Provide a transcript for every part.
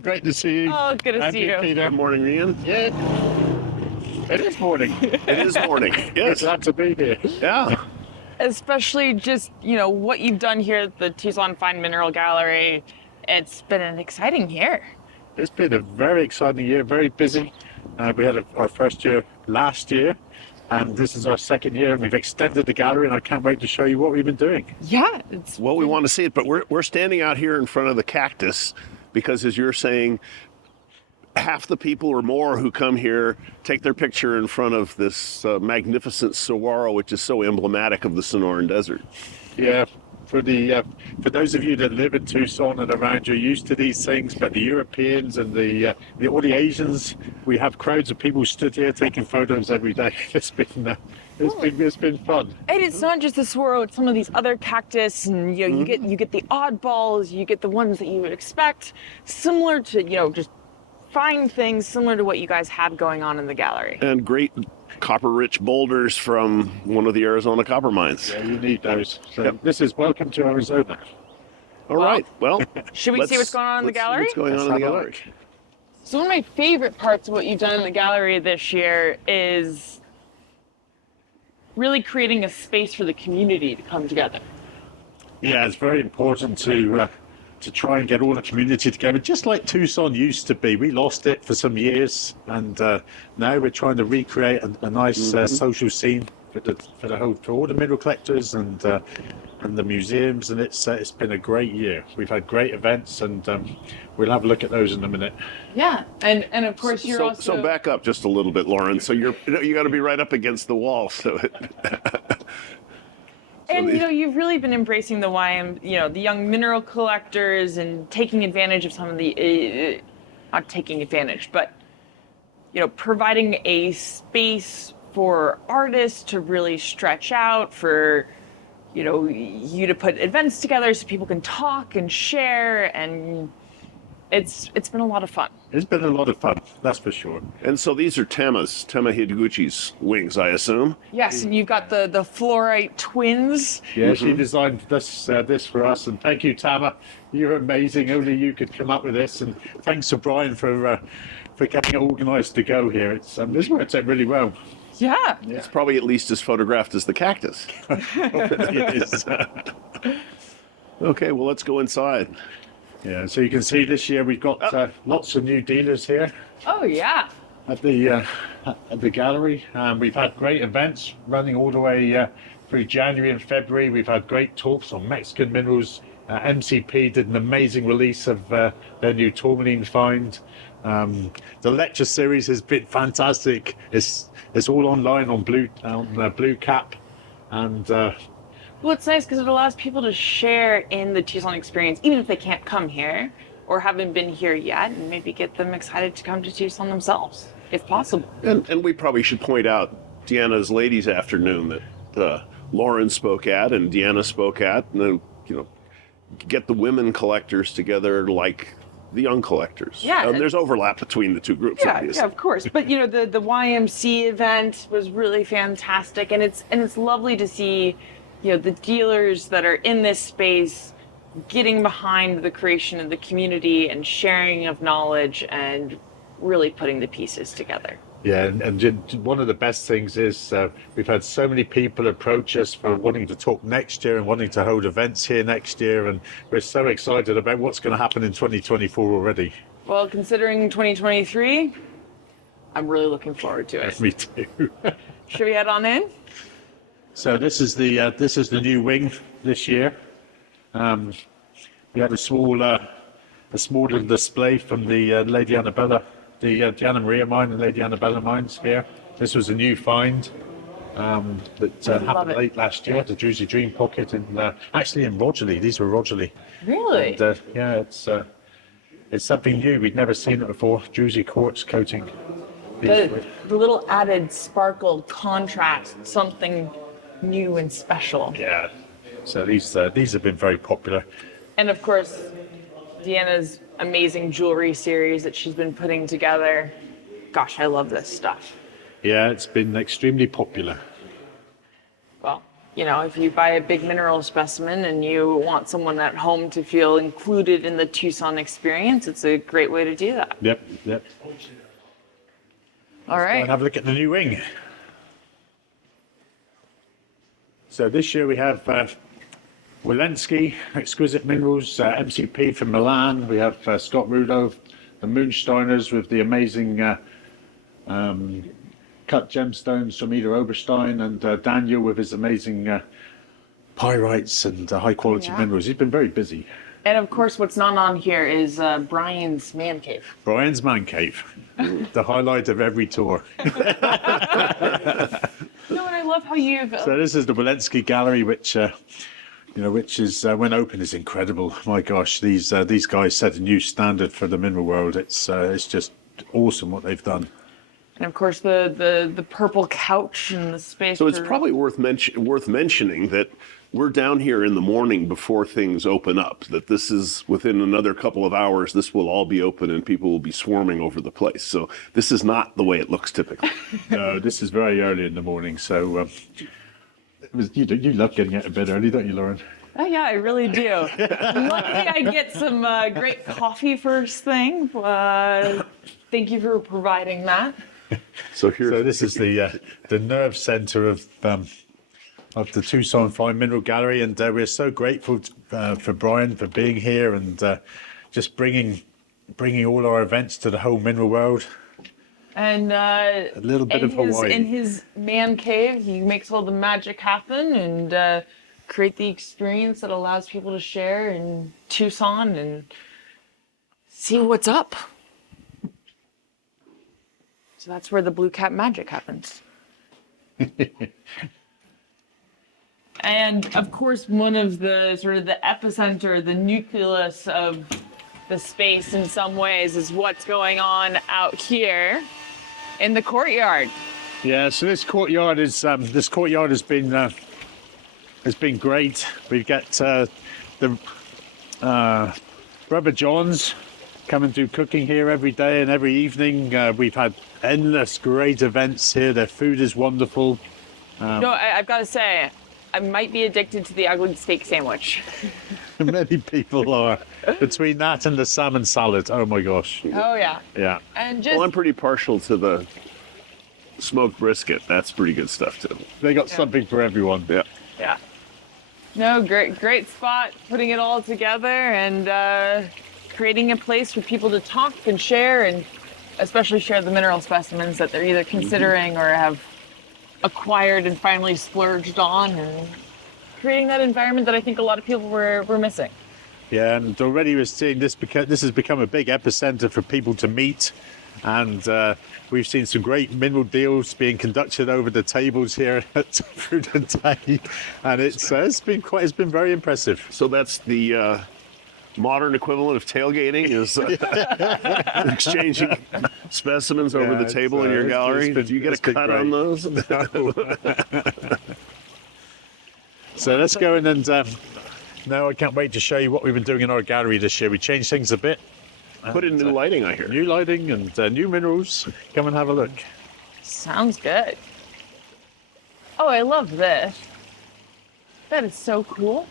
morning. Great to see you. Oh, good to see you. Peter. Good morning, Ian. Yeah. It is morning. It is morning. Yes. Glad to be here. Yeah. Especially just, what you've done here at the Tucson Fine Mineral Gallery. It's been an exciting year. It's been a very exciting year, very busy. We had our first year last year, and this is our second year, and we've extended the gallery, and I can't wait to show you what we've been doing. Yeah. Well, we want to see it, but we're standing out here in front of the cactus because, as you're saying, half the people or more who come here take their picture in front of this magnificent saguaro, which is so emblematic of the Sonoran Desert. Yeah, for those of you that live in Tucson and around, you're used to these things, but the Europeans and all the Asians, we have crowds of people stood here taking photos every day. It's been fun. And it's not just the saguaro, it's some of these other cactus, and you get the oddballs, you get the ones that you would expect, similar to just fine things similar to what you guys have going on in the gallery. And great copper-rich boulders from one of the Arizona copper mines. Yeah, you need those. So This is welcome to Arizona. All right. Well, should we see what's going on in the gallery? What's going on in the gallery? So one of my favorite parts of what you've done in the gallery this year is really creating a space for the community to come together. Yeah, it's very important to try and get all the community together, just like Tucson used to be. We lost it for some years, and now we're trying to recreate a nice social scene for all the mineral collectors and the museums, and it's been a great year. We've had great events, and we'll have a look at those in a minute. Yeah, and of course you're also... So back up just a little bit, Lauren. So you got to be right up against the wall. So. And you've really been embracing the YM, the young mineral collectors and taking advantage of some of the, not taking advantage, but providing a space for artists to really stretch out, for you to put events together so people can talk and share, and it's been a lot of fun. It's been a lot of fun, that's for sure. And so these are Tema Hidiguchi's wings, I assume. Yes, and you've got the fluorite twins. Yeah, she designed this for us, and thank you, Tama. You're amazing. Only you could come up with this, and thanks to Brian for getting it organised to go here. This worked out really well. Yeah. It's probably at least as photographed as the cactus. It is. Okay, well, let's go inside. Yeah, so you can see this year we've got lots of new dealers here Oh, yeah. at the gallery. We've had great events running all the way through January and February. We've had great talks on Mexican minerals. MCP did an amazing release of their new tourmaline find. The lecture series has been fantastic. It's all online on Blue Cap, and Well, it's nice because it allows people to share in the Tucson experience, even if they can't come here or haven't been here yet, and maybe get them excited to come to Tucson themselves, if possible. And we probably should point out Deanna's Ladies Afternoon that Lauren spoke at and Deanna spoke at, and then, get the women collectors together like the young collectors. Yeah. There's overlap between the two groups, obviously. Yeah, of course. But the YMC event was really fantastic, and it's lovely to see the dealers that are in this space getting behind the creation of the community and sharing of knowledge and really putting the pieces together. yeah, and one of the best things is we've had so many people approach us for wanting to talk next year and wanting to hold events here next year, and we're so excited about what's going to happen in 2024 already. Well, considering 2023, I'm really looking forward to it. Me too. Should we head on in? So this is the new wing this year. We had a small little display from the Lady Annabella, the Diana Maria mine and Lady Annabella mines here. This was a new find that happened late last year at the Druzy Dream Pocket actually in Rogerley. These were Rogerley. Really? And, yeah, it's something new. We'd never seen it before. Druzy quartz coating. The little added sparkle contrast, something new and special. Yeah. So these have been very popular. And of course, Deanna's amazing jewelry series that she's been putting together. Gosh, I love this stuff. Yeah, it's been extremely popular. Well, if you buy a big mineral specimen and you want someone at home to feel included in the Tucson experience, it's a great way to do that. Yep, yep. All Go right. and have a look at the new wing. So this year we have Walensky, Exquisite Minerals, MCP from Milan. We have Scott Rudo, the Moonsteiners with the amazing cut gemstones from Ida Oberstein, and Daniel with his amazing pyrites and high quality minerals. He's been very busy. And of course, what's not on here is Brian's man cave. Brian's Man Cave, the highlight of every tour. No, and I love how you've. So this is the Walensky Gallery, which which is when open is incredible. My gosh, these guys set a new standard for the mineral world. It's just awesome what they've done. And of course, the purple couch and the space. So it's probably worth mentioning that we're down here in the morning before things open up, that this is within another couple of hours, this will all be open and people will be swarming over the place. So this is not the way it looks typically. No, this is very early in the morning. So you love getting out of bed early, don't you, Lauren? Oh yeah, I really do. Luckily, I get some great coffee first thing. Thank you for providing that. So this is the nerve center of the Tucson Fine Mineral Gallery, and we're so grateful for Brian for being here and just bringing all our events to the whole mineral world. And A little bit of Hawaii. in his man cave, he makes all the magic happen and create the experience that allows people to share in Tucson and see what's up. So that's where the blue cap magic happens. And of course, one of the sort of the epicenter, the nucleus of the space in some ways is what's going on out here in the courtyard. Yeah, so this courtyard has been great. We've got the Brother John's come and do cooking here every day and every evening. We've had endless great events here. Their food is wonderful. No, I've got to say, I might be addicted to the ugly steak sandwich. Many people are. Between that and the salmon salad, oh my gosh. Oh yeah. Yeah. And just Well, I'm pretty partial to the smoked brisket. That's pretty good stuff too. They got something for everyone. Yeah. yeah. No, great spot putting it all together and creating a place for people to talk and share, and especially share the mineral specimens that they're either considering or have acquired and finally splurged on, and creating that environment that I think a lot of people were missing. Yeah, and already we're seeing this has become a big epicenter for people to meet, and we've seen some great mineral deals being conducted over the tables here at Fruit and Day, and it's been very impressive. So that's the modern equivalent of tailgating, is exchanging specimens over the table in your gallery. Do you get a cut on those? So let's go in and now I can't wait to show you what we've been doing in our gallery this year. We changed things a bit. Put in new lighting, I hear. New lighting and new minerals. Come and have a look. Sounds good. Oh, I love this. That is so cool.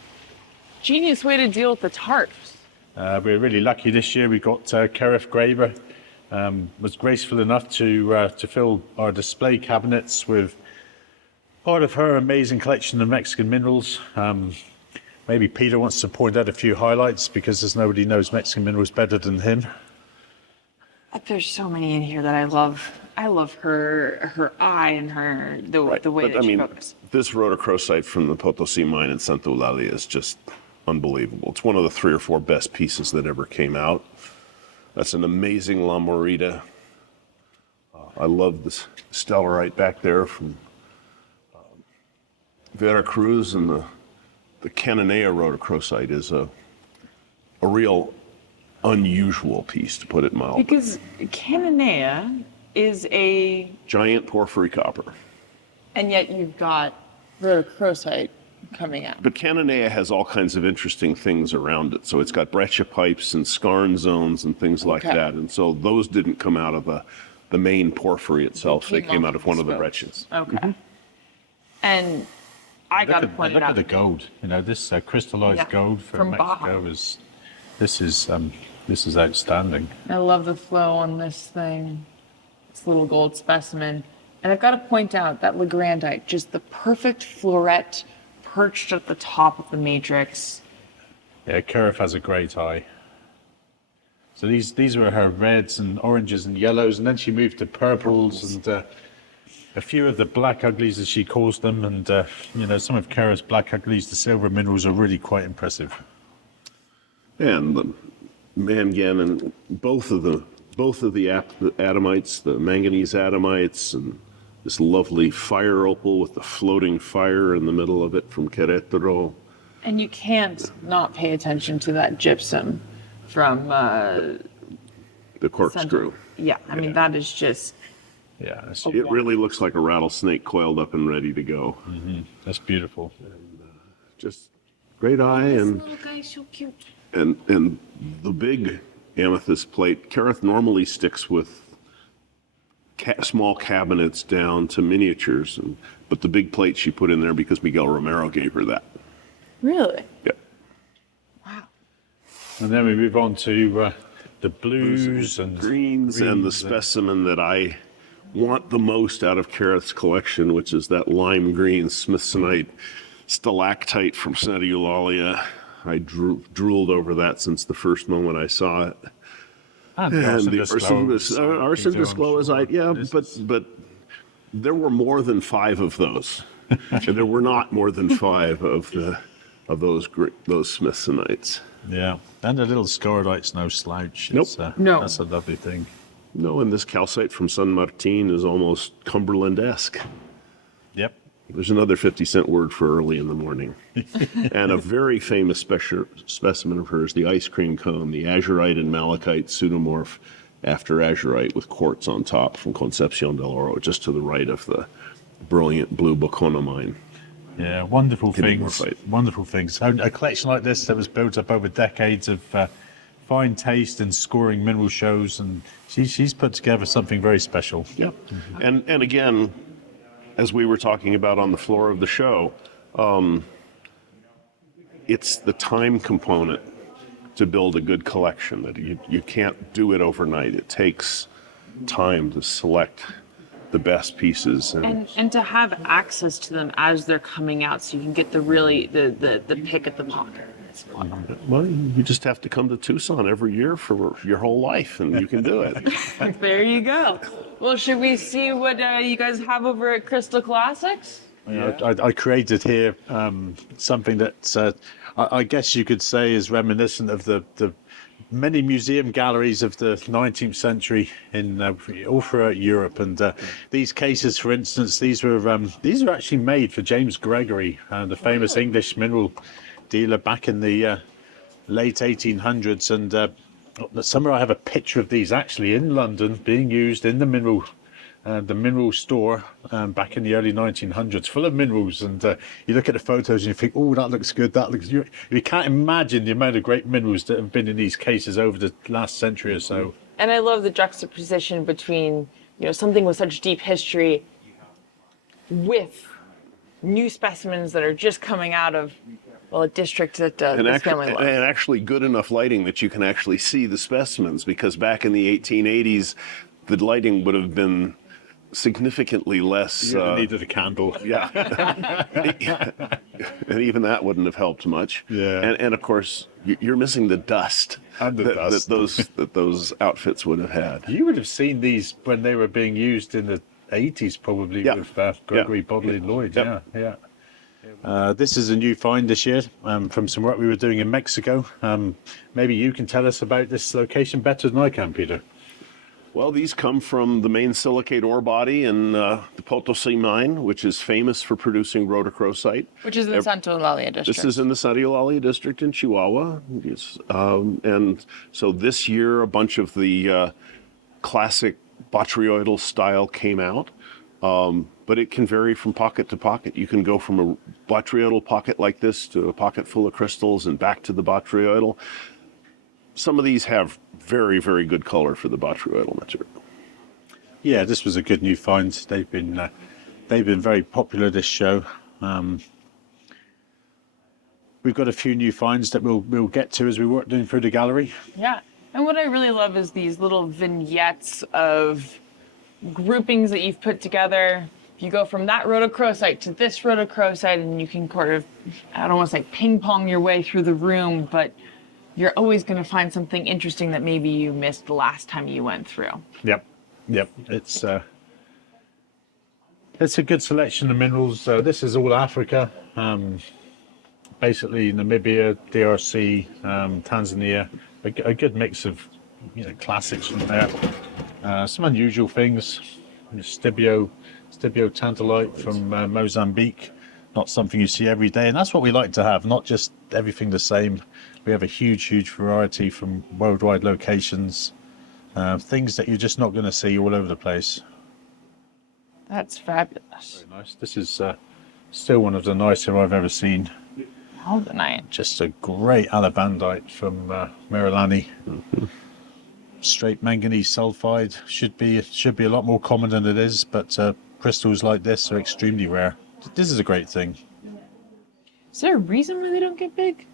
Genius way to deal with the tarps. We're really lucky this year. We got Kerith Graber was graceful enough to fill our display cabinets with part of her amazing collection of Mexican minerals. Maybe Peter wants to point out a few highlights because there's nobody knows Mexican minerals better than him. There's so many in here that I love. I love her eye and the way that she focuses. This rhodochrosite from the Potosi mine in Santa Eulalia is just unbelievable. It's one of the 3 or 4 best pieces that ever came out. That's an amazing La Morita. I love this stellarite back there from Veracruz, and the Cananea rhodochrosite is a real unusual piece, to put it mildly. Because Cananea is a giant porphyry copper. And yet you've got rhodochrosite coming out. But Cananea has all kinds of interesting things around it. So it's got breccia pipes and scarn zones and things like that. And so those didn't come out of the main porphyry itself. They came out of one of the breccias. Okay. And I got to Look point it at out. the gold. You know, this crystallized Yeah, gold from from Baja. Mexico this is outstanding. I love the flow on this thing. This little gold specimen. And I've got to point out that Legrandite, just the perfect fluorite perched at the top of the matrix. Yeah, Curve has a great eye. So these were her reds and oranges and yellows, and then she moved to purples and a few of the black uglies, as she calls them, and you know, some of Curve's black uglies, the silver minerals, are really quite impressive. And the mangan and both of the adamites, the manganese adamites, and this lovely fire opal with the floating fire in the middle of it from Querétaro. And you can't not pay attention to that gypsum from The corkscrew. Yeah, I mean, that is just, Yeah, that's, It really looks like a rattlesnake coiled up and ready to go. that's beautiful. Just great eye, and little guy's so cute. and the big amethyst plate. Kareth normally sticks with small cabinets down to miniatures, but the big plate she put in there because Miguel Romero gave her that. Really? Yep. Wow. And then we move on to the blues and Greens and the specimen that I want the most out of Kareth's collection, which is that lime green Smithsonite stalactite from Santa Eulalia. I drooled over that since the first moment I saw it. and The arson disclosite, yeah, but there were more than 5 of those. And there were not more than 5 of those Smithsonites. Yeah, and the little scorodite's no slouch. Nope. No. That's a lovely thing. No, and this calcite from San Martin is almost Cumberland-esque. Yep. There's another 50-cent word for early in the morning. And a very famous specimen of hers, the ice cream cone, the azurite and malachite pseudomorph after azurite with quartz on top from Concepcion del Oro, just to the right of the brilliant blue Bocona mine. Yeah, wonderful things. Morphite. Wonderful things. So a collection like this that was built up over decades of fine taste and scoring mineral shows, and she's put together something very special. Yep. And again, as we were talking about on the floor of the show, it's the time component to build a good collection. That you can't do it overnight. It takes time to select the best pieces. And to have access to them as they're coming out, so you can get the pick at the pocket. It's wonderful. Well, you just have to come to Tucson every year for your whole life, and you can do it. There you go. Well, should we see what you guys have over at Crystal Classics? I created here something that I guess you could say is reminiscent of the many museum galleries of the 19th century in all throughout Europe. And these cases, for instance, these were actually made for James Gregory, the famous English mineral dealer back in the late 1800s. And somewhere I have a picture of these actually in London being used in the mineral store back in the early 1900s, full of minerals. And you look at the photos and you think, oh, that looks good. That looks. You can't imagine the amount of great minerals that have been in these cases over the last century or so. And I love the juxtaposition between, something with such deep history with new specimens that are just coming out of, a district that this family loves. And actually good enough lighting that you can actually see the specimens, because back in the 1880s, the lighting would have been significantly less. You needed a candle. Yeah. And even that wouldn't have helped much. Yeah. And of course, you're missing the dust, And the dust. that those outfits would have had. You would have seen these when they were being used in the 80s, probably, Yeah. with Gregory Bodley Lloyd. Yep. Yeah. This is a new find this year from some work we were doing in Mexico. Maybe you can tell us about this location better than I can, Peter. Well, these come from the main silicate ore body in the Potosi mine, which is famous for producing rhodochrosite. Which is in Santa Eulalia district. This is in the Santa Eulalia district in Chihuahua. Yes. And so this year, a bunch of the classic botryoidal style came out. But it can vary from pocket to pocket. You can go from a botryoidal pocket like this to a pocket full of crystals and back to the botryoidal. Some of these have very, very good color for the botryoidal material. Yeah, this was a good new find. They've been very popular this show. we've got a few new finds that we'll get to as we work doing through the gallery. Yeah. And what I really love is these little vignettes of groupings that you've put together. You go from that rhodochrosite to this rhodochrosite, and you can sort of, I don't want to say ping pong your way through the room, but you're always going to find something interesting that maybe you missed the last time you went through. Yep. It's a good selection of minerals. This is all Africa, basically Namibia, DRC, Tanzania. A good mix of classics from there. Some unusual things. Stibio tantalite from Mozambique. Not something you see every day, and that's what we like to have. Not just everything the same. We have a huge variety from worldwide locations. Things that you're just not going to see all over the place. That's fabulous. Very nice. This is still one of the nicer I've ever seen. Aldenite. Just a great alabandite from Merilani. Straight manganese sulfide should be a lot more common than it is, but crystals like this are extremely rare. This is a great thing. Is there a reason why they don't get big?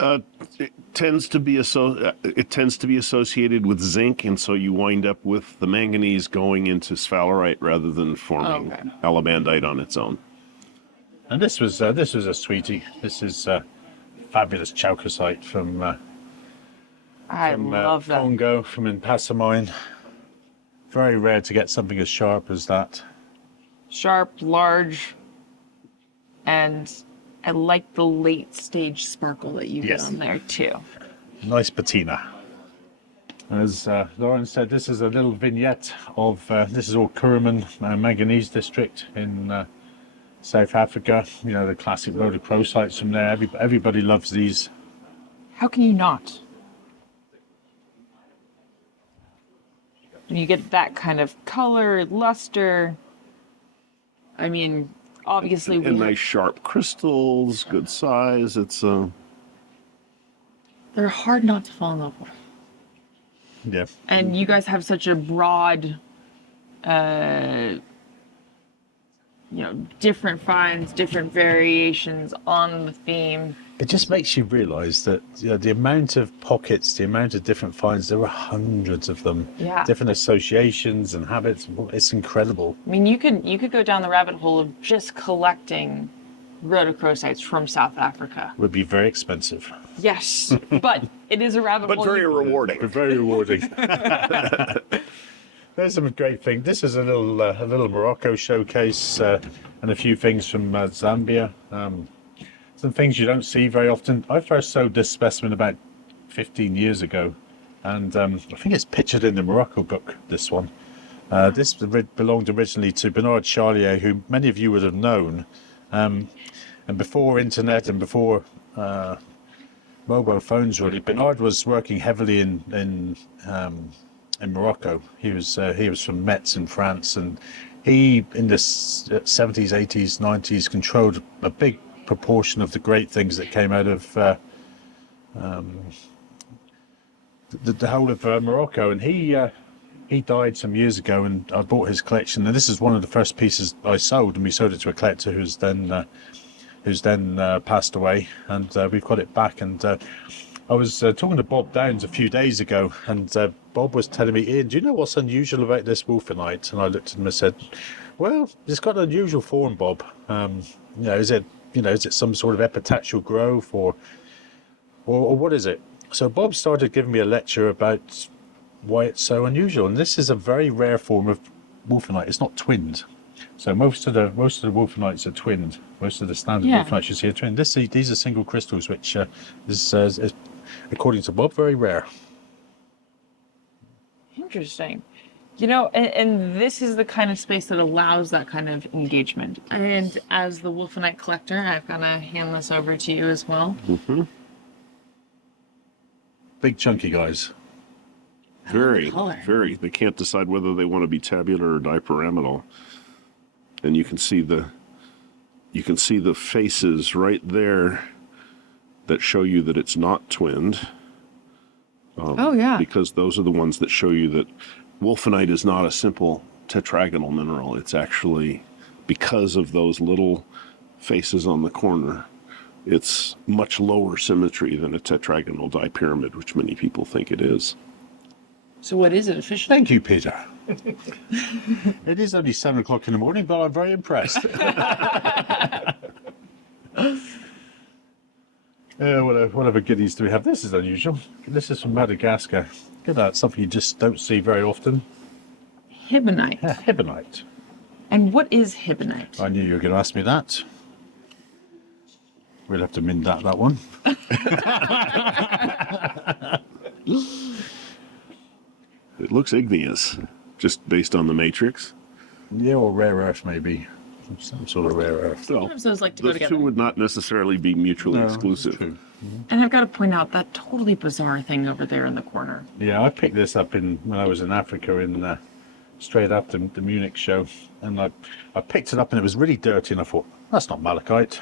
It tends to be associated with zinc, and so you wind up with the manganese going into sphalerite rather than forming alabandite on its own. And this was a sweetie. This is fabulous chalcocite from love that. Congo, from Impassamine. Very rare to get something as sharp as that. Sharp, large, and I like the late stage sparkle that you get on there too. Nice patina. As Lauren said, this is a little vignette of, this is all Kuruman manganese district in South Africa. The classic rhodochrosites from there. Everybody loves these. How can you not? When you get that kind of color, luster, I mean, obviously and nice sharp crystals, good size. They're hard not to fall in love with. Yeah. And you guys have such a broad, different finds, different variations on the theme. It just makes you realise that the amount of pockets, the amount of different finds, there are hundreds of them. Yeah. Different associations and habits. It's incredible. I mean, you could go down the rabbit hole of just collecting rhodochrosites from South Africa. Would be very expensive. Yes, but it is a rabbit hole. But very rewarding. But very rewarding. There's some great things. This is a little Morocco showcase and a few things from Zambia. Some things you don't see very often. I first sowed this specimen about 15 years ago, and I think it's pictured in the Morocco book, this one. This belonged originally to Bernard Charlier, who many of you would have known. And before internet and before mobile phones, really, Bernard was working heavily in Morocco. He was from Metz in France, and he, in the 70s, 80s, 90s, controlled a big proportion of the great things that came out of the whole of Morocco. And he died some years ago, and I bought his collection. And this is one of the first pieces I sold, and we sold it to a collector who's then passed away, and we've got it back. And I was talking to Bob Downs a few days ago, and Bob was telling me, Ian, do you know what's unusual about this wolfenite? And I looked at him and said, well, it's got an unusual form, Bob. Is it some sort of epitaxial growth or what is it? So Bob started giving me a lecture about why it's so unusual. And this is a very rare form of wolfenite. It's not twinned. So most of the wolfenites are twinned. Most of the standard wolfenites you see are twinned. These are single crystals, which is, according to Bob, very rare. Interesting. And this is the kind of space that allows that kind of engagement. And as the wolfenite collector, I've got to hand this over to you as well. Mm-hmm. Big chunky guys. Very, color. very. They can't decide whether they want to be tabular or dipyramidal. And you can see the faces right there that show you that it's not twinned. Because those are the ones that show you that wolfenite is not a simple tetragonal mineral. It's actually, because of those little faces on the corner, It's much lower symmetry than a tetragonal dipyramid, which many people think it is. So what is it officially? Thank you, Peter. It is only 7 o'clock in the morning, but I'm very impressed. Whatever goodies do we have? This is unusual. This is from Madagascar. Look at that, something you just don't see very often. Hibonite. Hibonite. And what is hibonite? I knew you were going to ask me that. We'll have to mend that one. It looks igneous, just based on the matrix. Yeah, or rare earth maybe. Some sort of rare earth. So Sometimes those like to go the together. two would not necessarily be mutually exclusive. True. And I've got to point out that totally bizarre thing over there in the corner. Yeah, I picked this up when I was in Africa straight after the Munich show, and I picked it up and it was really dirty, and I thought, that's not malachite.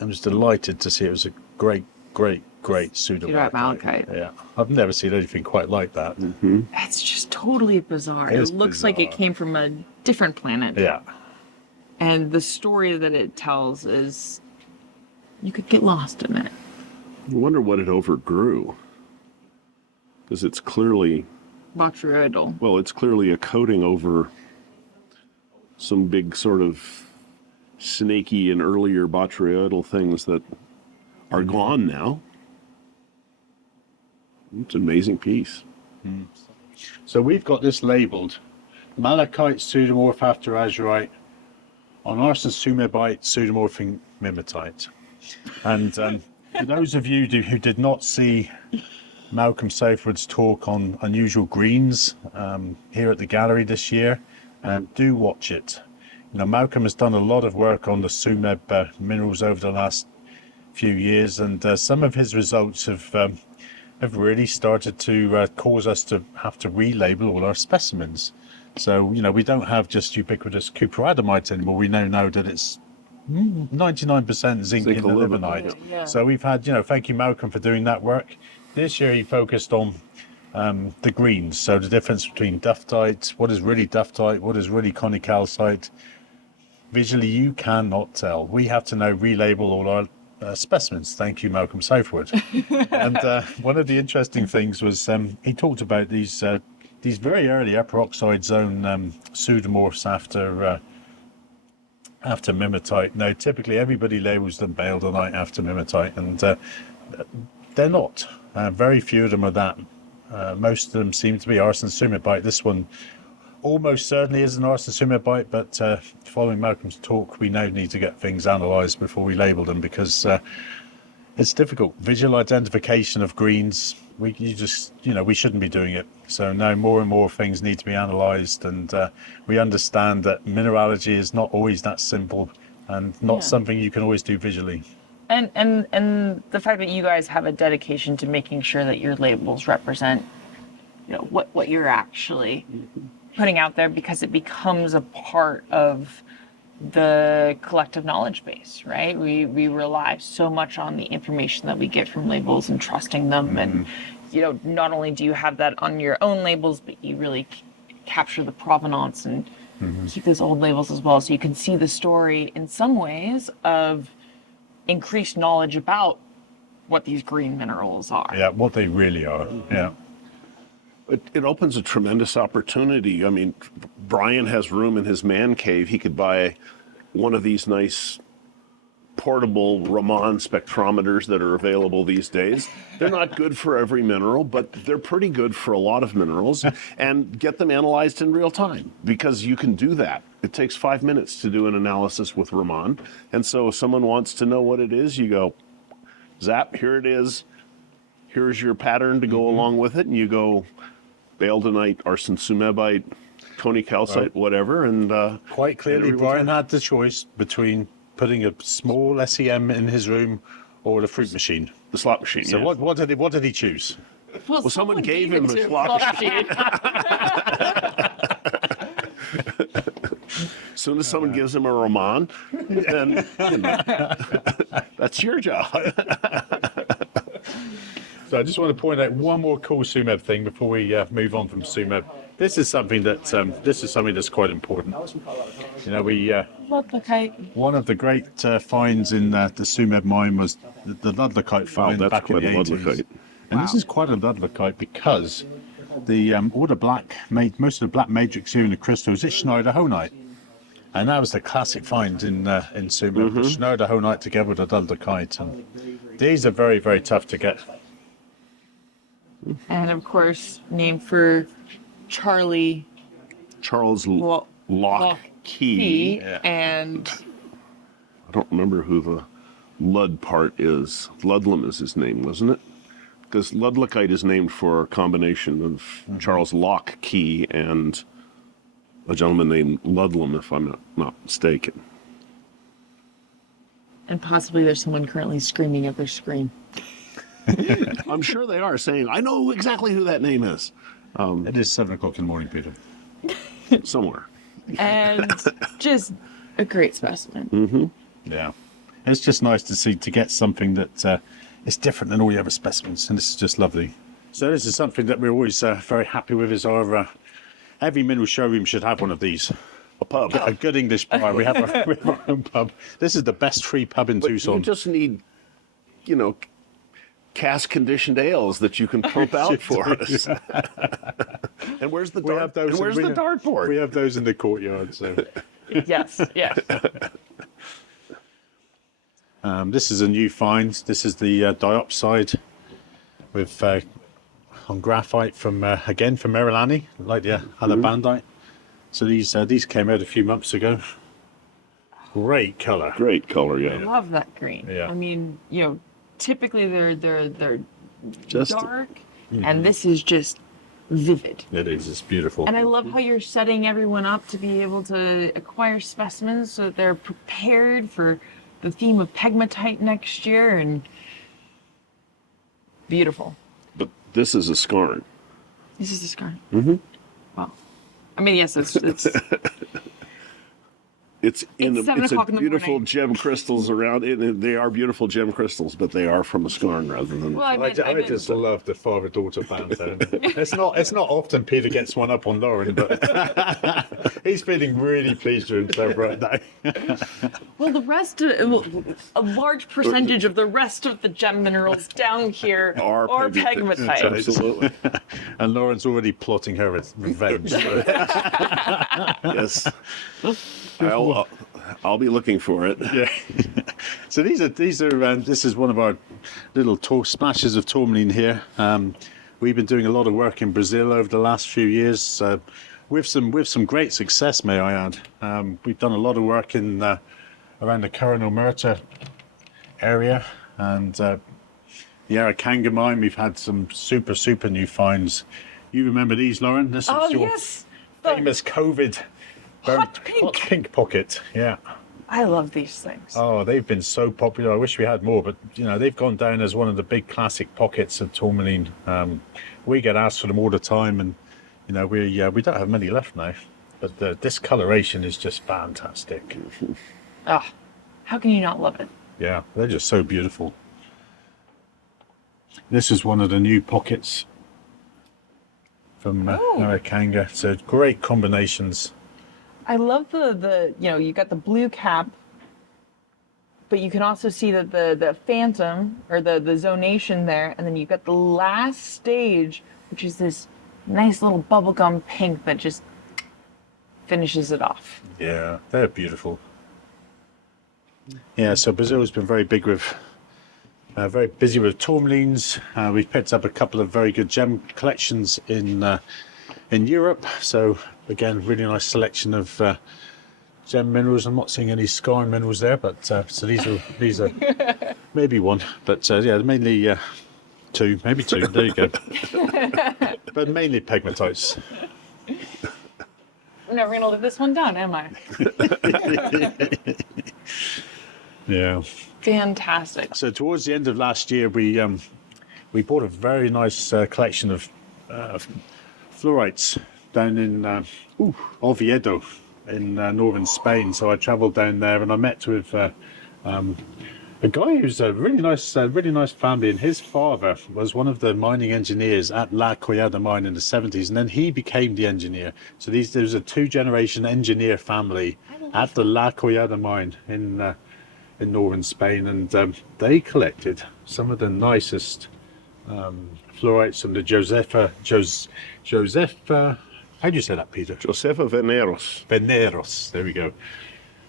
I was delighted to see it was a great pseudo Malachite. Yeah, I've never seen anything quite like that. That's just totally bizarre. It It is looks like it bizarre. came from a different planet. Yeah, And the story that it tells is you could get lost in it. I wonder what it overgrew. Because it's clearly, Botryoidal. well, it's clearly a coating over some big sort of snaky and earlier botryoidal things that are gone now. It's an amazing piece. so we've got this labelled malachite pseudomorph after azurite on arsen sumebite pseudomorphing mimetite. And for those of you who did not see Malcolm Southwood's talk on unusual greens here at the gallery this year, do watch it. You know, Malcolm has done a lot of work on the Sumeb minerals over the last few years, and some of his results have really started to cause us to have to relabel all our specimens. So, you know, we don't have just ubiquitous cuproadamite anymore. We now know that it's 99% zinc in the limonite. Yeah. So we've had, thank you, Malcolm, for doing that work. This year he focused on the greens, so the difference between duftite, what is really duftite, what is really conicalcite. Visually, you cannot tell. We have to now relabel all our specimens. Thank you, Malcolm Southwood. And one of the interesting things was he talked about these very early upper oxide zone pseudomorphs after mimetite. Now, typically everybody labels them baeldonite after mimetite, and they're not. Very few of them are that. Most of them seem to be arsen sumebite. This one almost certainly is an arsen sumebite, but following Malcolm's talk, we now need to get things analysed before we label them, because it's difficult. Visual identification of greens, we shouldn't be doing it. So now more and more things need to be analysed, and we understand that mineralogy is not always that simple and not something you can always do visually. And the fact that you guys have a dedication to making sure that your labels represent, what you're actually putting out there, because it becomes a part of the collective knowledge base, right? We rely so much on the information that we get from labels and trusting them, and not only do you have that on your own labels, but you really capture the provenance and keep those old labels as well, so you can see the story in some ways of increased knowledge about what these green minerals are. Yeah, what they really are. Yeah. It opens a tremendous opportunity. I mean, Brian has room in his man cave. He could buy one of these nice portable Raman spectrometers that are available these days. They're not good for every mineral, but they're pretty good for a lot of minerals, and get them analyzed in real time, because you can do that. It takes 5 minutes to do an analysis with Raman. And so if someone wants to know what it is, you go, zap, here it is. Here's your pattern to go along with it. And you go baeldonite, arsen sumebite, conicalcite, whatever. And Quite clearly, Brian had the choice between putting a small SEM in his room or the fruit machine. the slot machine. So yeah. what did he choose? Well, someone gave him it the to slot machine. As soon as someone gives him a Raman, then that's your job. So I just want to point out one more cool Sumeb thing before we move on from Sumeb. this is something that's quite important. You know, one of the great finds in the Tsumeb mine was the Ludlakite find that's back in quite the a 80s. Ludlakite. And this is quite a Ludlakite because most of the black matrix here in the crystals is Schneiderhonite. And that was the classic find in Tsumeb, the Schneiderhonite together with the Ludlakite. And these are very, very tough to get. And of course, named for Charles Locke Key. Yeah. And I don't remember who the Lud part is. Ludlam is his name, wasn't it? Because Ludlakite is named for a combination of Charles Locke Key and a gentleman named Ludlam, if I'm not mistaken. and possibly there's someone currently screaming at their screen. I'm sure they are saying, I know exactly who that name is. It is 7 o'clock in the morning, Peter. Somewhere. And just a great specimen. Yeah. It's just nice to get something that is different than all the other specimens, and this is just lovely. So this is something that we're always very happy with, is our every mineral showroom should have one of these. A pub. A good English bar. We have our own pub. This is the best free pub in Tucson. You just need, cask-conditioned ales that you can pump out for us. And where's the dartboard? We have those in the courtyard. So Yes, yes. this is a new find. This is the diopside with on graphite from Merilani, like the alabandite. So these came out a few months ago. Great color. Great color, I yeah. love that green. Yeah. I mean, typically they're Just dark, and this is just vivid. It is. It's beautiful. And I love how you're setting everyone up to be able to acquire specimens so that they're prepared for the theme of pegmatite next year, and beautiful. But this is a scarn. This is the scar. Mm-hmm. Wow. I mean, yes, it's It's It's 7 it's o'clock in the beautiful morning. gem crystals around it. And they are beautiful gem crystals, but they are from a scarn rather than. well, I just love the father-daughter banter. It's not often Peter gets one up on Lauren, but he's feeling really pleased with himself right now. well, the rest, a large percentage of the rest of the gem minerals down here are pegmatite. Absolutely. And Lauren's already plotting her revenge. So. Yes. I'll be looking for it. Yeah. So these are this is one of our little splashes of tourmaline here. We've been doing a lot of work in Brazil over the last few years, with some great success, may I add. We've done a lot of work in around the Coronel Murta area, and the Arakanga mine. We've had some super new finds. You remember these, Lauren? This is your famous COVID Hot pink pocket. Yeah. I love these things. Oh, they've been so popular. I wish we had more, but they've gone down as one of the big classic pockets of tourmaline. We get asked for them all the time, and we don't have many left now. But the discoloration is just fantastic. Ah, how can you not love it? Yeah, they're just so beautiful. This is one of the new pockets from Arakanga. So great combinations. I love the you got the blue cap, but you can also see that the phantom or the zonation there, and then you've got the last stage, which is this nice little bubblegum pink that just finishes it off. Yeah, they're beautiful. Yeah, so Brazil's been very big with, very busy with tourmalines. We've picked up a couple of very good gem collections in Europe. So again, really nice selection of gem minerals. I'm not seeing any skarn minerals there, but so these are maybe one, but mainly two, maybe two. There you go. But mainly pegmatites. I'm never gonna live this one down, am I? Yeah. Fantastic. So towards the end of last year, we bought a very nice collection of fluorites down in Oviedo in northern Spain. So I travelled down there and I met with A guy who's a really nice family, and his father was one of the mining engineers at La Collada mine in the 70s, and then he became the engineer. So there's a two-generation engineer family at the La Collada mine in northern Spain, and they collected some of the nicest fluorites from the Josefa. How do you say that, Peter? Josefa Veneros. Veneros. There we go.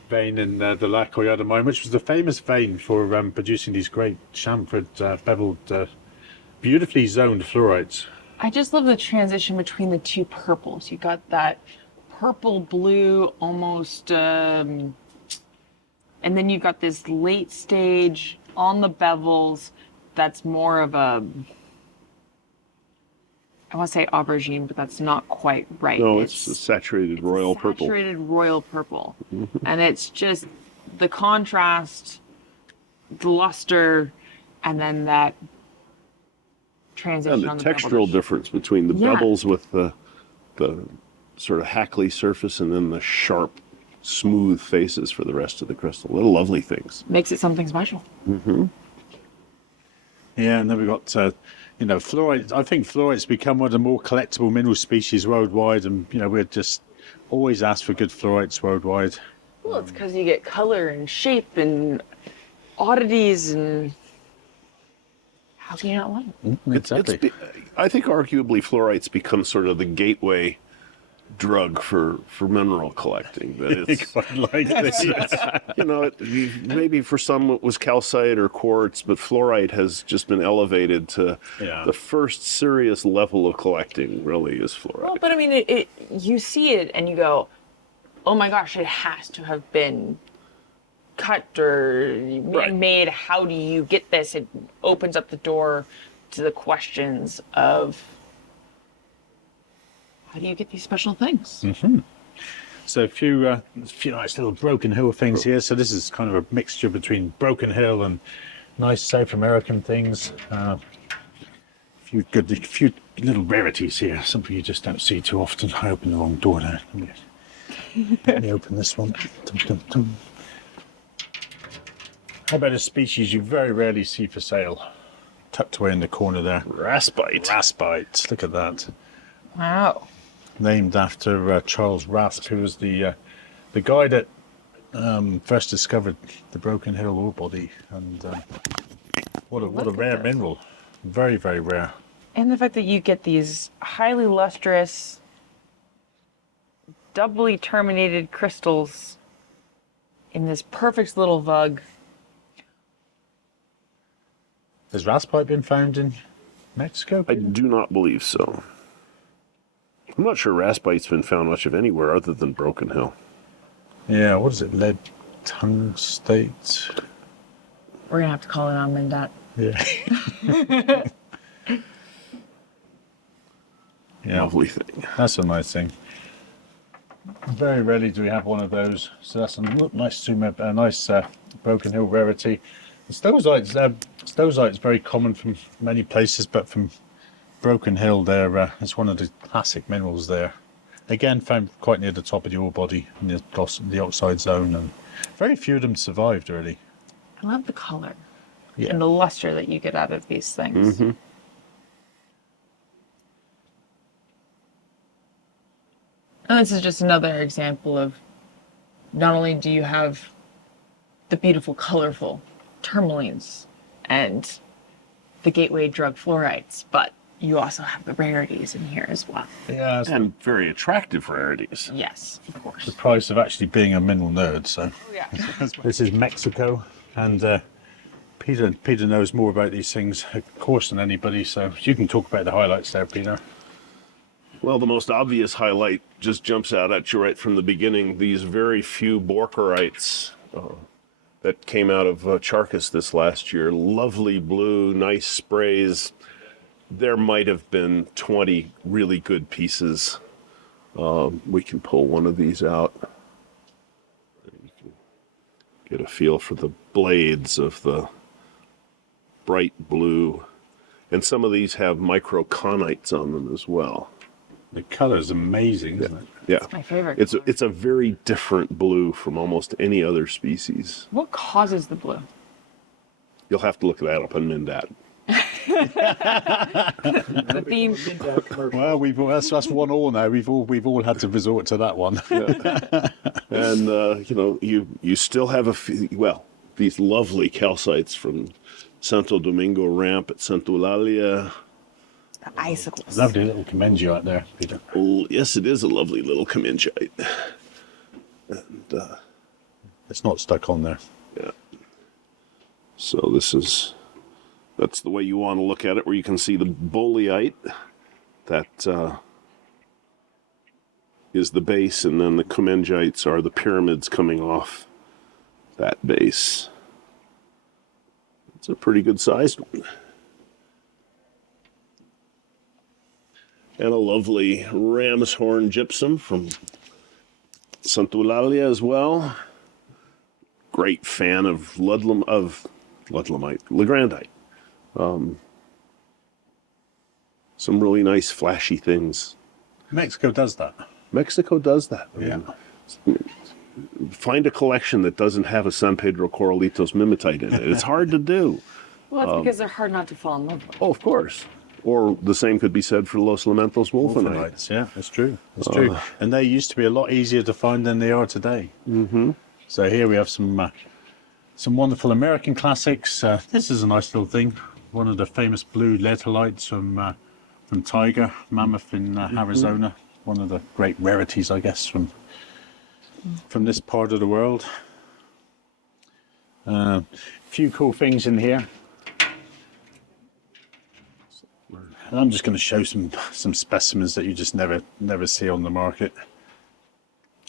Vein in the La Collada mine, which was the famous vein for producing these great chamfered, beveled, beautifully zoned fluorites. I just love the transition between the two purples. You got that purple blue almost, and then you've got this late stage on the bevels that's more of a, I want to say aubergine, but that's not quite right. No, it's a saturated royal purple. Saturated royal purple. And it's just the contrast, the luster, and then that transition And the on the textural bevel. difference between the Yeah. bevels with the sort of hackly surface and then the sharp, smooth faces for the rest of the crystal. They're lovely things. Makes it something special. Yeah, and then we've got, fluorite. I think fluorite's become one of the more collectible mineral species worldwide, and, we're just always asked for good fluorites worldwide. Well, it's because you get color and shape and oddities, and how can you not want it? Exactly. I think arguably fluorite's become sort of the gateway drug for mineral collecting. That it's, Quite like this. maybe for some it was calcite or quartz, but fluorite has just been elevated to the first serious level of collecting. Really, is fluorite. Well, but I mean, you see it and you go, oh my gosh, it has to have been cut or made. How do you get this? It opens up the door to the questions of, how do you get these special things? So a few nice little Broken Hill things here. So this is kind of a mixture between Broken Hill and nice South American things. A few little rarities here. Something you just don't see too often. I opened the wrong door there. Let me open this one. Dum, dum, dum. How about a species you very rarely see for sale? Tucked away in the corner there. Raspite. Raspite. Look at that. Wow. Named after Charles Rasp, who was the guy that first discovered the Broken Hill ore body, and what a rare mineral, very, very rare. And the fact that you get these highly lustrous, doubly terminated crystals in this perfect little vug. Has Raspite been found in Mexico? I do not believe so. I'm not sure raspite's been found much of anywhere other than Broken Hill. Yeah, what is it? Lead tungstate? We're gonna have to call it on Mindat. Yeah. Yeah, Lovely thing. that's a nice thing. Very rarely do we have one of those. So that's a nice Broken Hill rarity. Stosite's very common from many places, but from Broken Hill there, it's one of the classic minerals there. Again, found quite near the top of the ore body in the oxide zone, and very few of them survived really. I love the color Yeah. and the luster that you get out of these things. And this is just another example of not only do you have the beautiful, colorful tourmalines and the gateway drug fluorites, but you also have the rarities in here as well. Yeah, it's And very attractive rarities. Yes, of course. the price of actually being a mineral nerd. So Yeah. this is Mexico, and Peter knows more about these things, of course, than anybody. So you can talk about the highlights there, Peter. Well, the most obvious highlight just jumps out at you right from the beginning. These very few borkerites that came out of Charcas this last year. Lovely blue, nice sprays. There might have been 20 really good pieces. We can pull one of these out. You can get a feel for the blades of the bright blue. And some of these have microconites on them as well. The color's amazing, isn't it? Yeah. My favorite. It's a very different blue from almost any other species. What causes the blue? You'll have to look that up on Mindat. The theme. Well, that's 1-1 now. We've all had to resort to that one. And you still have these lovely calcites from Santo Domingo ramp at Santa Eulalia. The icicles. Lovely little commengite there, Peter. Oh, yes, it is a lovely little commengite. And It's not stuck on there. yeah. So that's the way you want to look at it, where you can see the boleite that is the base, and then the comengites are the pyramids coming off that base. It's a pretty good sized one. And a lovely ram's horn gypsum from Santa Eulalia as well. Great fan of Ludlamite, Legrandite. Some really nice flashy things. Mexico does that. Mexico does that. Yeah. Find a collection that doesn't have a San Pedro Corralitos mimetite in it. It's hard to do. Well, it's because they're hard not to fall in love with. Oh, of course. Or the same could be said for Los Lamentos wolfenite. Wolfenites, yeah, that's true. That's true. And they used to be a lot easier to find than they are today. Mm-hmm. So here we have some wonderful American classics. This is a nice little thing. One of the famous blue ledolites from Tiger, Mammoth in Arizona. One of the great rarities, I guess, from this part of the world. A few cool things in here. And I'm just going to show some specimens that you just never see on the market.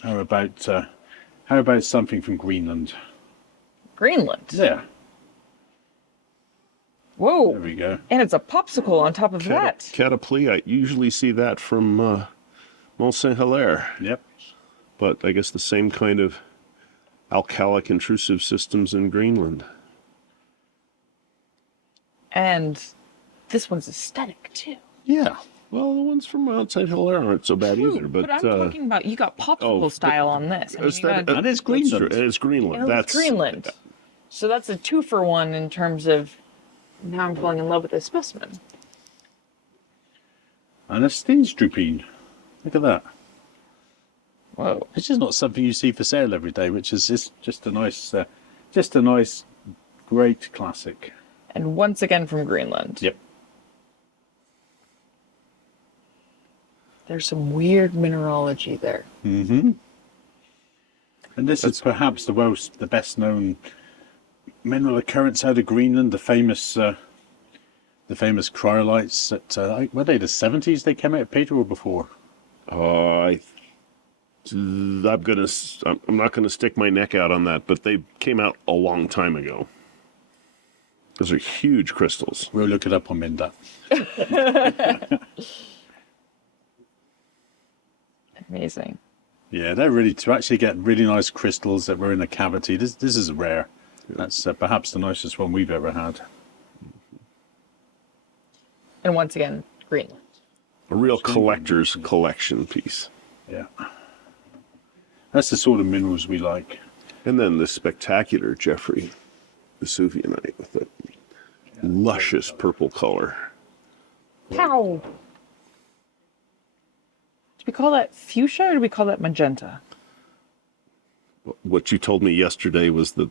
How about something from Greenland? Greenland. Yeah, Whoa. there we go. And it's a popsicle on top of that. Catapleite. You usually see that from Mont Saint Hilaire. Yep. But I guess the same kind of alkalic intrusive systems in Greenland. And this one's aesthetic too. Yeah. Well, the ones from Mount Saint Hilaire aren't so bad True, either. But I'm talking about, you got popsicle style on this. I mean, you got- And it's That's true. Greenland. And it's Greenland. it's Greenland. So that's a 2-for-1 in terms of, now I'm falling in love with this specimen. And a Steenstrupine. Look at that. Whoa. It's just not something you see for sale every day, which is just a nice, great classic. And once again from Greenland. Yep. There's some weird mineralogy there. Mm-hmm. And this is perhaps the best known mineral occurrence out of Greenland. The famous cryolites that were they the 70s they came out, Peter, or before? I'm not gonna stick my neck out on that, but they came out a long time ago. Those are huge crystals. We'll look it up on Minda. Amazing. Yeah, they're really, to actually get really nice crystals that were in a cavity. This is rare. That's perhaps the nicest one we've ever had. And once again, Greenland. A real collector's collection piece. Yeah. That's the sort of minerals we like. And then the spectacular Jeffrey Vesuvianite with the luscious purple color. Pow! Do we call that fuchsia or do we call that magenta? What you told me yesterday was that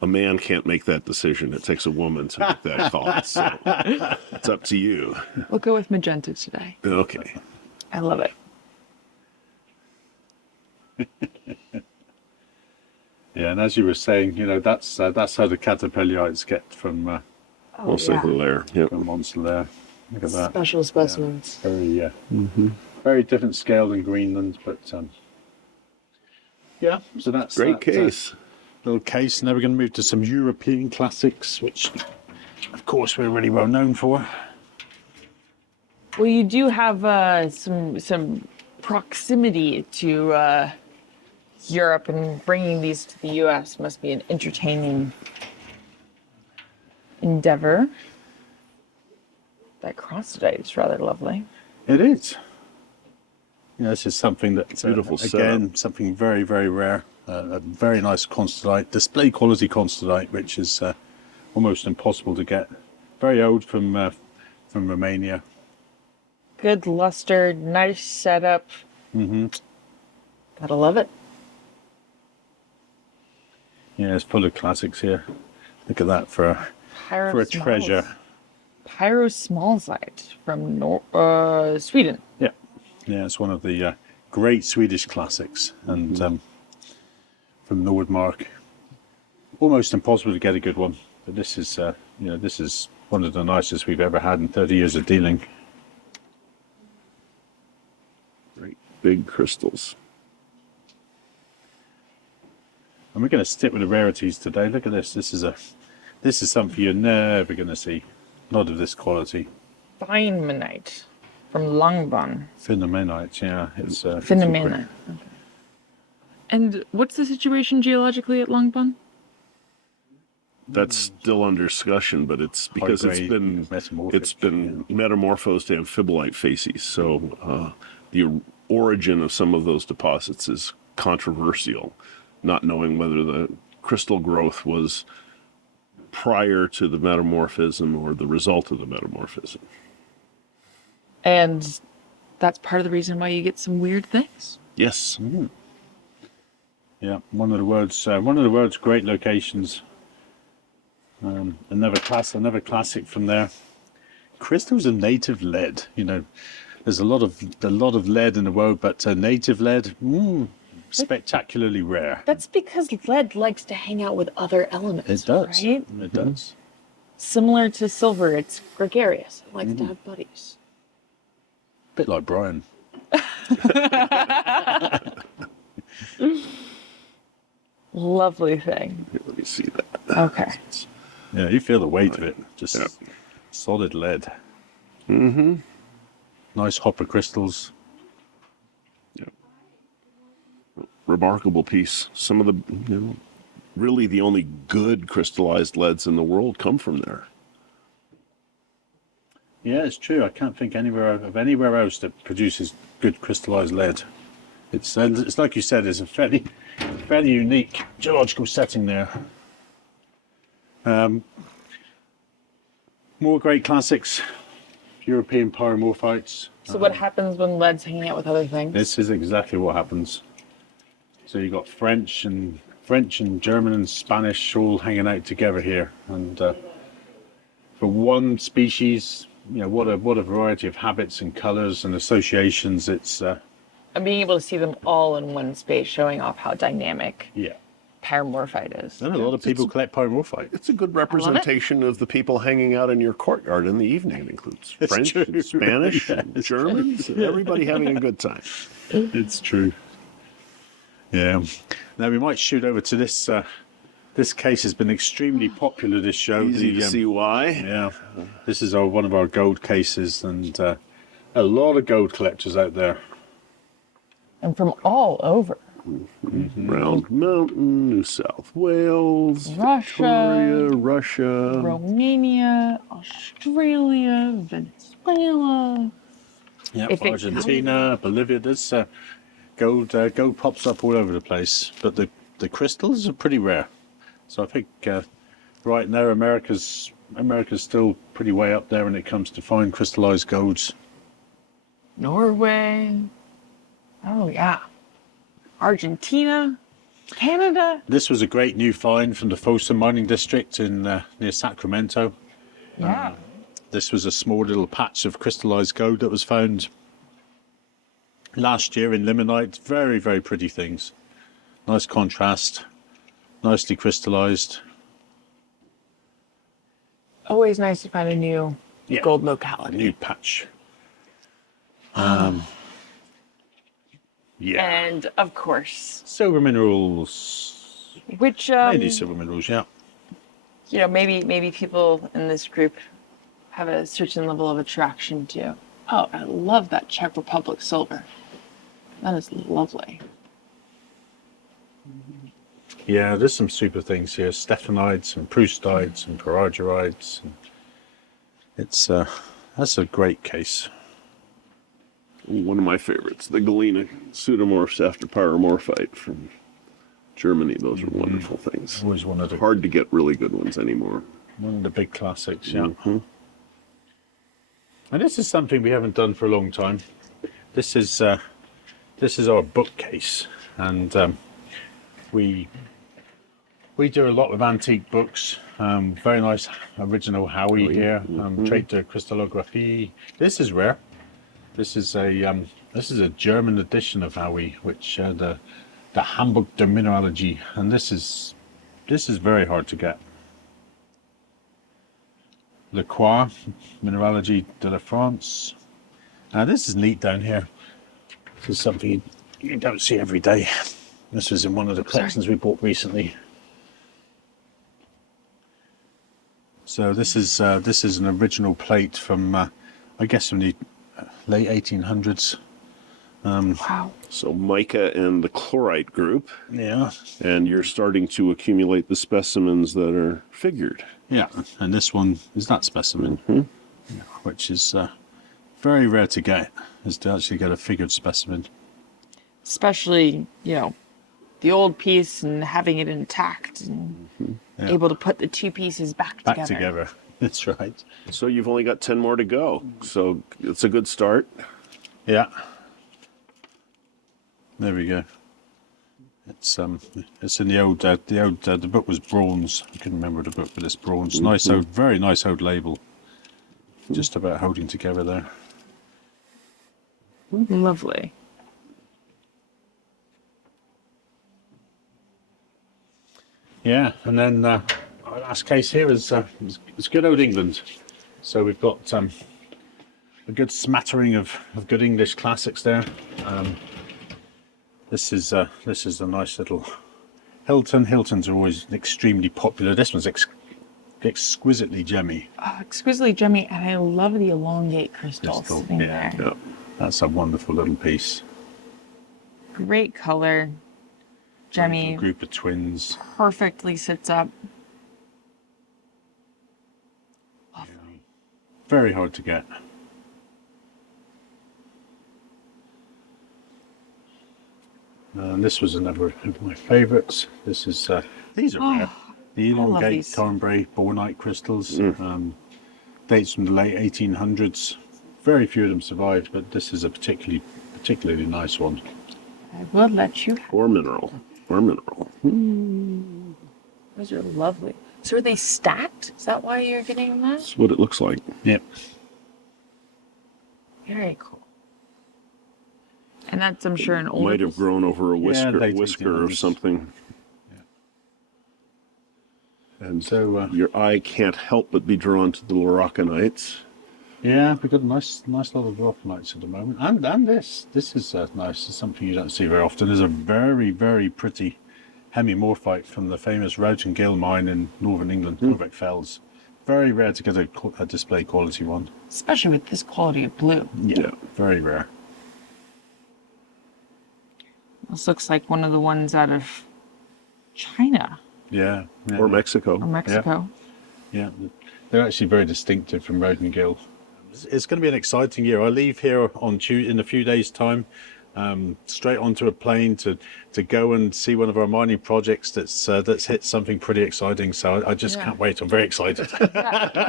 a man can't make that decision. It takes a woman to make that call. So it's up to you. We'll go with magenta today. Okay. I love it. Yeah, and as you were saying, that's how the caterpillarites get from We'll say Hilaire. Yep. Monselaire. Look at that. Special specimens. Very, very different scale than Greenland, but yeah. So that's Great that, case. little case. Now we're going to move to some European classics, which, of course, we're really well known for. Well, you do have some proximity to Europe, and bringing these to the U.S. must be an entertaining endeavor. That crostodite is rather lovely. It is. This is something that, Beautiful again, setup. something very, very rare. A very nice constodite, display quality constodite, which is almost impossible to get. Very old from Romania. Good luster, nice setup. Mm-hmm. Gotta love it. Yeah, it's full of classics here. Look at that for a treasure. Pyrosmalsite from Sweden. Yeah, yeah, it's one of the great Swedish classics, and from Nordmark. Almost impossible to get a good one, but this is this is one of the nicest we've ever had in 30 years of dealing. Great big crystals. And we're going to stick with the rarities today. Look at this. This is something you're never going to see. Not of this quality. Fine Mineral from Langbon. Phenomenite, yeah. It's Phenomenite. Okay. And what's the situation geologically at Langbon? That's still under discussion, but it's because it's been metamorphosed to amphibolite facies. So the origin of some of those deposits is controversial, not knowing whether the crystal growth was prior to the metamorphism or the result of the metamorphism. And that's part of the reason why you get some weird things. Yes. Mm-hmm. Yeah, one of the world's great locations. Another classic from there. Crystals are native lead. You know, there's a lot of lead in the world, but native lead, spectacularly rare. That's because lead likes to hang out with other elements. It does. Right? It does. Similar to silver, it's gregarious. It likes to have buddies. Bit like Brian. Lovely thing. Here, let me see that. Okay. Yeah, you feel the weight of it. Just solid lead. Mm-hmm. Nice hopper crystals. Yep. Remarkable piece. Some of the, really the only good crystallized leads in the world come from there. Yeah, it's true. I can't think anywhere else that produces good crystallized lead. It's like you said, it's a fairly unique geological setting there. More great classics, European pyromorphites. So what happens when lead's hanging out with other things? This is exactly what happens. So you got French and German and Spanish all hanging out together here, and for one species, what a variety of habits and colors and associations. It's And being able to see them all in one space, showing off how dynamic pyromorphite is. And a lot of people collect pyromorphite. It's a good representation of the people hanging out in your courtyard in the evening. It includes French and Spanish and Germans, and everybody having a good time. It's true. Yeah. Now we might shoot over to this. This case has been extremely popular. This show. Easy to see why. Yeah. This is one of our gold cases, and a lot of gold collectors out there. And from all over. Round Mountain, New South Wales, Russia, Victoria, Russia, Romania, Australia, Venezuela. Yeah, If it Argentina, Bolivia. There's gold pops up all over the place, but the crystals are pretty rare. So I think right now America's still pretty way up there when it comes to fine crystallized golds. Norway. Oh, yeah. Argentina, Canada. This was a great new find from the Folsom Mining District in near Sacramento. Yeah. This was a small little patch of crystallized gold that was found last year in limonite. Very, very pretty things. Nice contrast, nicely crystallized. Always nice to find a new gold locality. A new patch. Yeah. And of course, Silver minerals. which Mainly silver minerals, yeah. maybe people in this group have a certain level of attraction to. Oh, I love that Czech Republic silver. That is lovely. Yeah, there's some super things here. Stephanides and Proustides and Paragerides. That's a great case. One of my favorites, the Galena pseudomorphs after pyromorphite from Germany. Those are wonderful things. Always one of the Hard to get really good ones anymore. One of the big classics, yeah. Mm-hmm. And this is something we haven't done for a long time. This is our bookcase, and we do a lot of antique books. Very nice original Howie here. Trait de crystallographie. This is rare. This is a German edition of Howie, which the Handbuch der Mineralogie, and this is very hard to get. Le Croix, Mineralogie de la France. This is neat down here. This is something you don't see every day. This was in one of the collections we bought recently. So this is an original plate from, I guess, from the late 1800s. Wow. So mica and the chlorite group. Yeah. And you're starting to accumulate the specimens that are figured. Yeah, and this one is that specimen, which is very rare to get, is to actually get a figured specimen. Especially, the old piece and having it intact and able to put the two pieces back together. That's right. So you've only got 10 more to go. So it's a good start. Yeah. There we go. It's in the book was bronze. I couldn't remember the book, but it's bronze. Nice old, very nice old label. Just about holding together there. Lovely. Yeah, and then our last case here is good old England. So we've got a good smattering of good English classics there. This is a nice little Hilton. Hiltons are always extremely popular. This one's exquisitely gemmy. Oh, exquisitely gemmy, and I love the elongate crystals sitting there. Yeah. That's a wonderful little piece. Great color, gemmy. Group of twins. Perfectly sits up. Very hard to get. And this was another of my favourites. This is these are rare. The elongate Thornbury Bornite crystals. Dates from the late 1800s. Very few of them survived, but this is a particularly nice one. I will let you have. Or mineral. Those are lovely. So are they stacked? Is that why you're getting that? That's what it looks like. Yep. Very cool. And that's, I'm sure, an older Might have piece. grown over a whisker late or 1800s. something. Yeah. And So your eye can't help but be drawn to the Loraconites. yeah, we've got a nice lot of Rocknites at the moment, and this is nice. It's something you don't see very often. There's a very pretty hemimorphite from the famous Rowton Gill mine in northern England, Corbeck Fells. Very rare to get a display quality one. Especially with this quality of blue. Yeah. Very rare. This looks like one of the ones out of China Yeah. Or Mexico. or Mexico. Yeah, they're actually very distinctive from Rowton Gill. It's going to be an exciting year. I leave here in a few days' time, straight onto a plane to go and see one of our mining projects that's hit something pretty exciting. So I just can't wait. I'm very excited.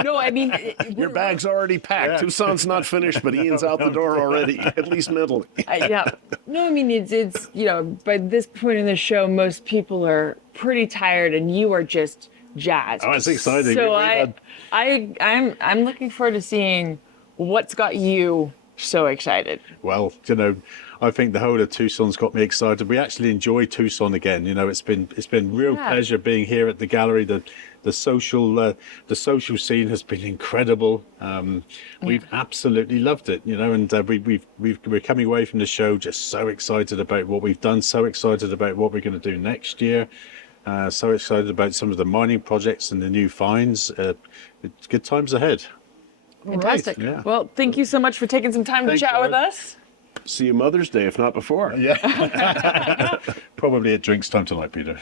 No, I mean, Your bag's already packed. Yeah. Tucson's not finished, but Ian's out the door already, at least mentally. yeah. No, I mean, it's by this point in the show, most people are pretty tired, and you are just jazzed. Oh, it's exciting. So We've had- I'm looking forward to seeing what's got you so excited. Well, I think the whole of Tucson's got me excited. We actually enjoy Tucson again. It's been real pleasure being here at the gallery. The social scene has been incredible. We've absolutely loved it. And we're coming away from the show just so excited about what we've done. So excited about what we're going to do next year. So excited about some of the mining projects and the new finds. It's good times ahead. Fantastic. Yeah. Well, thank you so much for taking some time Thanks, to chat with Aaron. us. See you Mother's Day, if not before. Yeah. Probably at drinks time tonight, Peter.